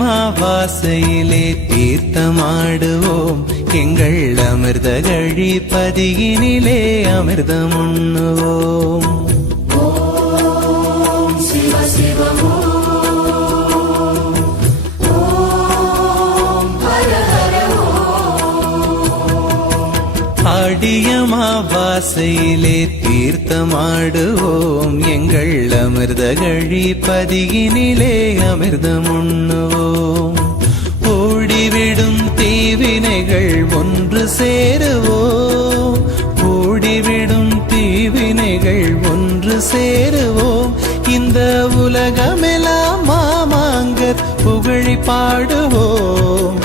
அமாவாசையிலே தீர்த்தமாடுவோம் எங்கள் அமிர்த கழிப்பதியினிலே அமிர்தம் உண்ணுவோம். ஓம் சிவ சிவ ஓம் ஹர ஹர அடியமாவாசையிலே தீர்த்தமாடுவோம் எங்கள் அமிர்த கழிப்பதியினிலே அமிர்தம் உண்ணுவோம். ஓடிவிடும் தீவினைகள் ஒன்று சேருவோம், ஓடிவிடும் தீவினைகள் ஒன்று சேருவோம். இந்த உலகமெல்லாம் மாமாங்கர் புகழி பாடுவோம்,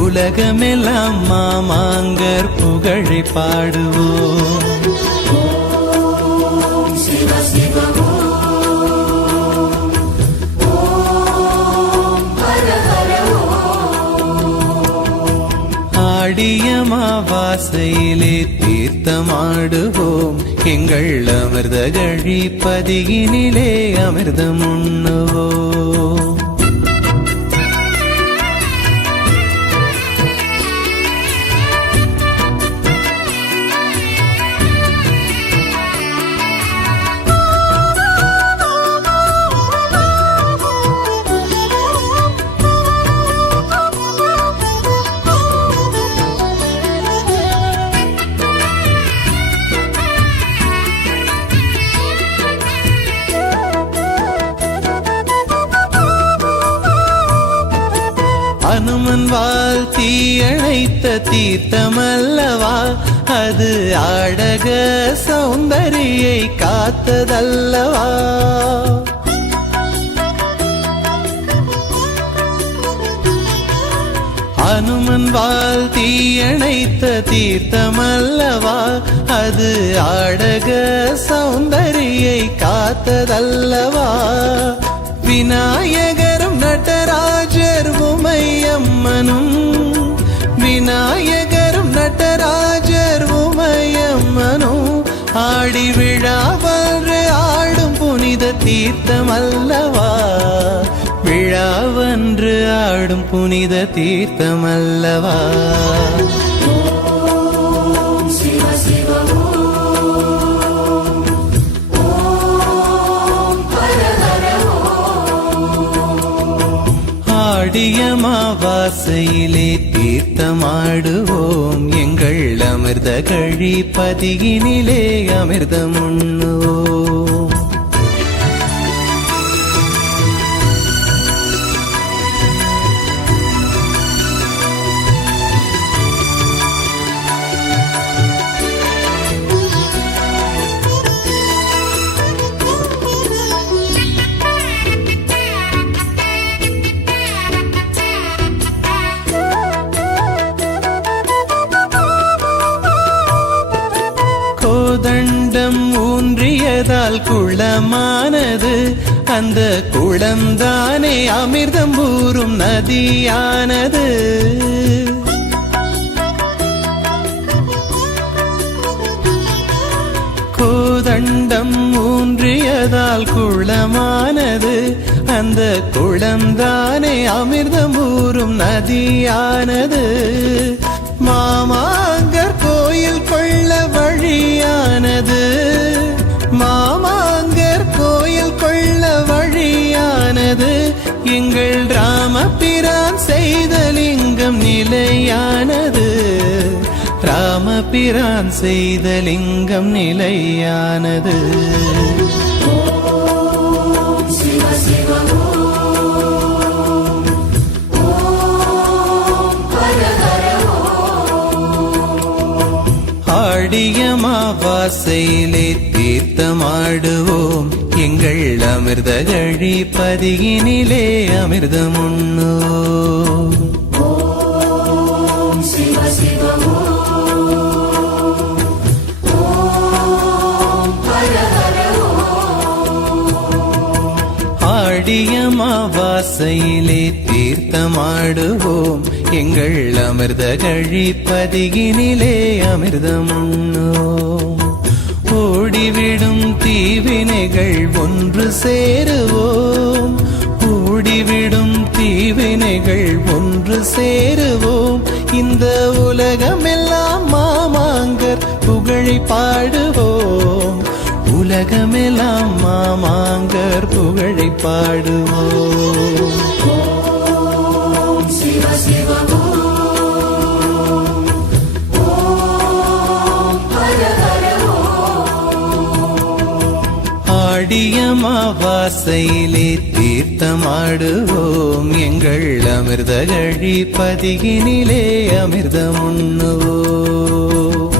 உலகமெல்லாம் மாமாங்கர் புகழி பாடுவோம். ஓம் சிவ சிவ ஓம் ஹர ஹர ஆடியமாவாசையிலே தீர்த்தமாடுவோம் எங்கள் அமிர்த கழிப்பதியினிலே அமிர்தம் உண்ணுவோம். அனுமன் வால் தீயணைத்த தீர்த்தமல்லவா, அது ஆடக சௌந்தரியை காத்ததல்லவா. அனுமன் வால் தீயணைத்த தீர்த்தமல்லவா, அது ஆடக சௌந்தரியை காத்ததல்லவா. விநாயகரும் நடராஜர் உமையம்மனும், விநாயகரும் நடராஜர் உமையம்மனும் ஆடி விழாவன்று ஆடும் புனித தீர்த்தமல்லவா, விழாவன்று ஆடும் புனித தீர்த்தமல்லவா. ஓம் சிவ சிவ ஓம் ஹர ஹர ஆடியமாவாசையிலே தீர்த்தமாடுவோம் எங்கள் அமிர்த கழிப்பதியினிலே அமிர்தம் உண்ணுவோம். கோதண்டம் ஊன்றியதால் குளமானது, அந்த குளம்தானே அமிர்தம் ஊறும் நதியானது. கோதண்டம் ஊன்றியதால் குளமானது, அந்த குளம்தானே அமிர்தம் ஊறும் நதியானது. மாமாங்கர் கோயில் கொள்ள வழியானது, மாமாங்கர் கோயில் கொள்ள வழியானது. எங்கள் ராமபிரான் செய்த லிங்கம் நிலையானது, ராமபிரான் செய்த லிங்கம் நிலையானது. ஓம் சிவ சிவ ஓம் ஹர ஹர ஆடியமாவாசையிலே தீர்த்தமாடுவோம் எங்கள் அமிர்த கழிப்பதியினிலே அமிர்தம் உண்ணுவோம். ஓம் சிவ சிவ ஓம் ஹர ஹர ஆடியமாவாசையிலே தீர்த்தமாடுவோம் எங்கள் அமிர்த கழிப்பதியினிலே அமிர்தம் உண்ணுவோம். ஓடிவிடும் தீவினைகள் ஒன்று சேருவோம், ஓடிவிடும் தீவினை ஊழ்வினைகள் ஒன்று சேருவோம் இந்த உலகமெல்லாம் மாமாங்கர் புகழை பாடுவோம் உலகமெல்லாம் மாமாங்கர் புகழை பாடுவோம் ஓம் சிவ சிவ ஓம் ஹர ஹர ஆடியமாவாசையிலே தீர்த்தமாடுவோம் எங்கள் அமிர்த கழி பதிகினிலே அமிர்தம் உண்ணுவோம்